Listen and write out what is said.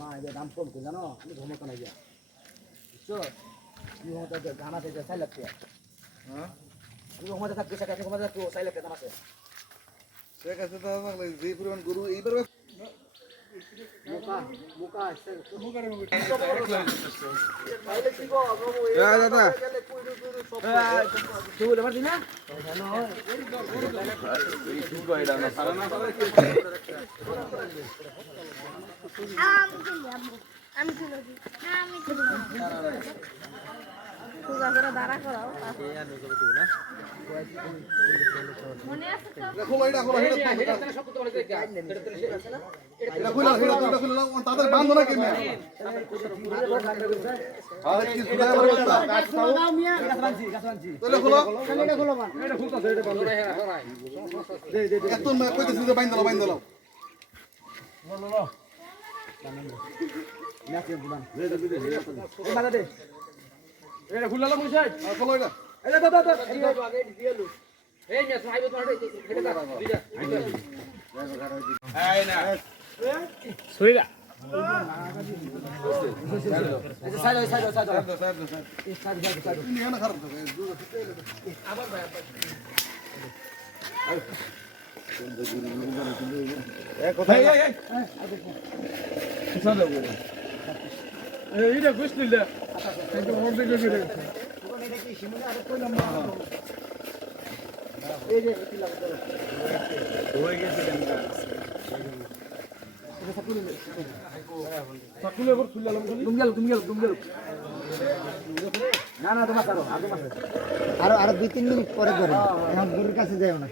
মা এদের দাম কম করে জানো আমি ধমকা নাই যা বুঝছো তুমি আমাদের গানা থেকে চাই লাগছে হ্যাঁ তুমি আমাদের থাকতে সেটা আমাদের থাকতে চাই লাগতে দাম আছে সে কাছে তো লাগলে যে পরিমাণ গরু এইবার মুকা মুকা আছে মুকারে তাইলে কি গো বাবু এই দাদা তুই বলে পারছিস না এই তুই কই দাও না সারা না আমি তুলে দিই না আমি তুলে দিই পূজা করে দাঁড়া করাও মনে আছে তো খোলো এটা খোলো এটা সব তো বলে এটা আছে না এটা খোলো তাদের বান্ধ না কেমনে আরে কি সুদা অবস্থা গাছ লাগাও মিয়া গাছ বানছি তাহলে খোলো এটা খোলো মান এটা খুলতাছে এটা বন্ধ দে এত না কইতেছিস যে বাইন্ধ দাও লো নাকি বুলান দে এই মাথা দে এটা খুললা মুইছে খোলো এটা এই দাদা আগে দিয়ে লো এই না সাইব তোমার এটা দাও দুইটা এই না সরিরা আবার ভাই এইটা বুঝলি আরো 2-3 মিনিট পরে ধরেন এখন গরুর কাছে যাও না